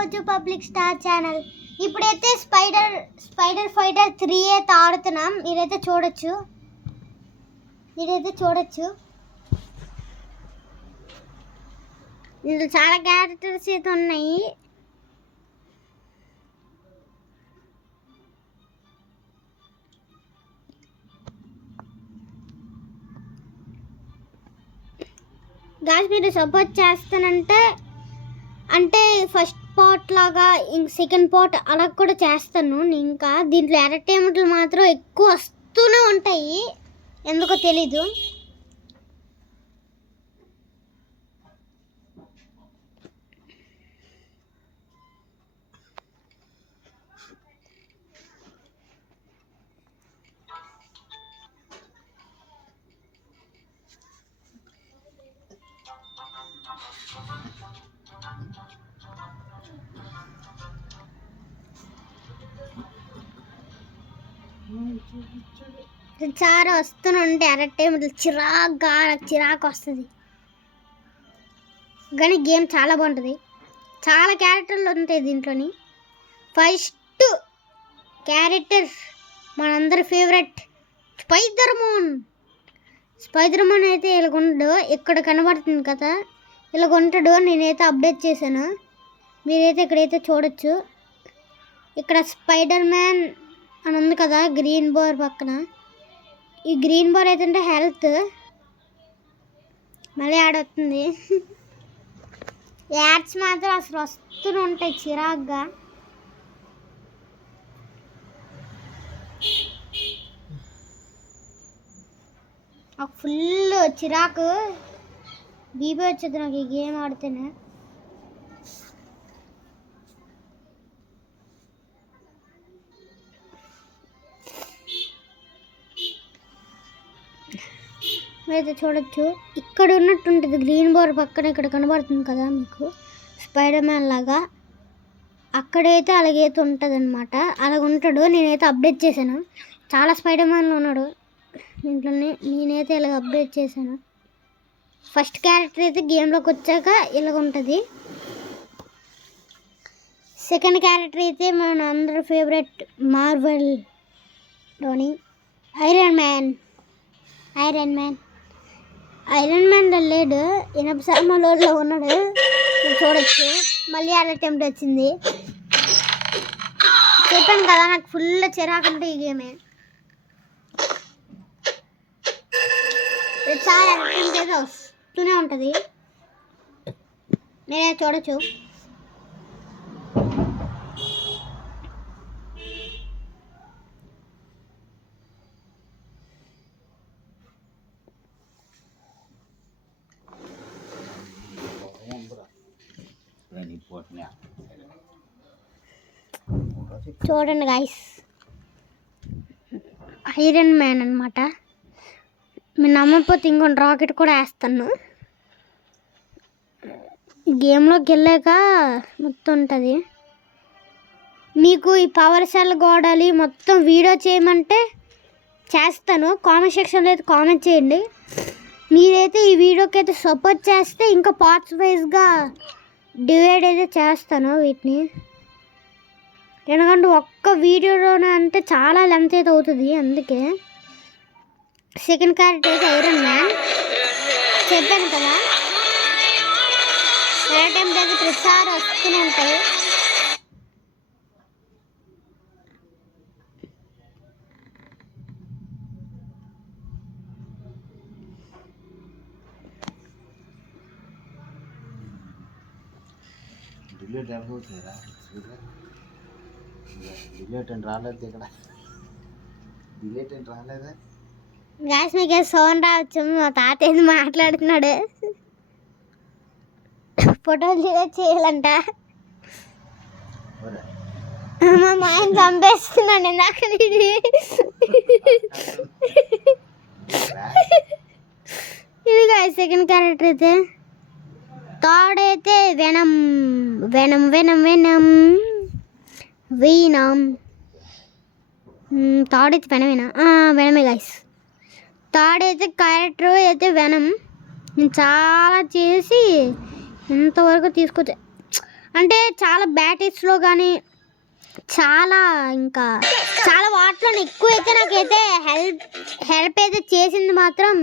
గోజు public star channel. ఇప్పుడైతే spider fighter 3 అయితే ఆడుతున్నాం. మీరైతే చూడొచ్చు. ఇందులో చాలా క్యారెక్టర్స్ అయితే ఉన్నాయి. గాయ్స్ మీరు సపోర్ట్ చేస్తానంటే అంటే ఫస్ట్ పార్ట్ లాగా సెకండ్ పార్ట్ అలా కూడా చేస్తాను. ఇంకా దీంట్లో ఎంటర్టైన్మెంట్లు మాత్రం ఎక్కువ వస్తూనే ఉంటాయి, ఎందుకో తెలీదు. చాలా వస్తుంటే ఎంటర్టైన్మెంట్ చిరాకు వస్తుంది, కానీ గేమ్ చాలా బాగుంటుంది. చాలా క్యారెక్టర్లు ఉంటాయి దీంట్లోని. ఫస్ట్ క్యారెక్టర్ మనందరి ఫేవరెట్ స్పైడర్ మ్యాన్ అయితే ఇలాగుంటాడు. ఇక్కడ కనబడుతుంది కదా, ఇలాగుంటాడు. నేనైతే అప్డేట్ చేశాను, మీరైతే ఇక్కడైతే చూడొచ్చు. ఇక్కడ స్పైడర్ మ్యాన్ అని ఉంది కదా గ్రీన్ బార్ పక్కన. ఈ గ్రీన్ బార్ అయితే హెల్త్. మళ్ళీ ఆడొస్తుంది. యాడ్స్ మాత్రం అసలు వస్తూనే ఉంటాయి చిరాగ్గా. ఫుల్ చిరాకు బీపీ వచ్చేది నాకు ఈ గేమ్ ఆడితేనే. అయితే చూడొచ్చు, ఇక్కడ ఉన్నట్టుంటుంది గ్రీన్ బార్ పక్కన. ఇక్కడ కనబడుతుంది కదా మీకు స్పైడర్ మ్యాన్ లాగా. అక్కడైతే అలాగైతే ఉంటుంది అనమాట. అలాగ ఉంటాడు. నేనైతే అప్డేట్ చేశాను. చాలా స్పైడర్ మ్యాన్లు ఉన్నాడు దీంట్లోనే. నేనైతే ఇలాగ అప్డేట్ చేశాను. ఫస్ట్ క్యారెక్టర్ అయితే గేమ్లోకి వచ్చాక ఇలాగ ఉంటుంది. సెకండ్ క్యారెక్టర్ అయితే మన అందరి ఫేవరెట్ మార్వెల్లోని ఐరన్ మ్యాన్ లేడు, ఇనప సామాన్లో ఉన్నాడు. చూడొచ్చు. మళ్ళీ అటెంప్ట్ వచ్చింది. చెప్పాను కదా నాకు ఫుల్ చిరాకు అంటే ఈ గేమే. చాలా అటెంప్ట్ అయితే వస్తూనే ఉంటుంది. నేనే చూడొచ్చు. చూడండి గాయ్స్, ఐరన్ మ్యాన్ అనమాట. మీరు నమ్మకపోతే ఇంకొన్ని రాకెట్ కూడా వేస్తాను. గేమ్లోకి వెళ్ళాక మొత్తం ఉంటుంది. మీకు ఈ పవర్ సెల్ గోడాలి మొత్తం వీడియో చేయమంటే చేస్తాను. కామెంట్ సెక్షన్లో అయితే కామెంట్ చేయండి. మీరైతే ఈ వీడియోకి అయితే సపోర్ట్ చేస్తే ఇంకా పార్ట్స్ వైజ్గా డివైడ్ అయితే చేస్తాను వీటిని. ఎందుకంటే ఒక్క వీడియోలోనే అంటే చాలా లెంత్ అయితే అవుతుంది. అందుకే సెకండ్ క్యారెక్టర్ అయితే ఐరన్ మ్యాన్ చెప్పాను కదా. ఏ టైం దగ్గర ప్రతిసారి వస్తూనే ఉంటాయి. గ్యాస్ మీకు సౌండ్ రావచ్చు. మా తాత ఏది మాట్లాడుతున్నాడు. ఫోటోలు చేయాలంట. మా ఆయన చంపేస్తున్నాడు ఇందాక. ఇది గాయస్ సెకండ్ క్యారెక్టర్ అయితే. థర్డ్ అయితే వెనమ్ థర్డ్ అయితే వెనమే గాయస్. థర్డ్ అయితే క్యారెక్టర్ అయితే వెనమ్. నేను చాలా చేసి ఇంతవరకు తీసుకొచ్చా. అంటే చాలా బ్యాటిస్లో కానీ చాలా ఇంకా చాలా వాటిలో ఎక్కువ అయితే నాకైతే హెల్ప్ అయితే చేసింది మాత్రం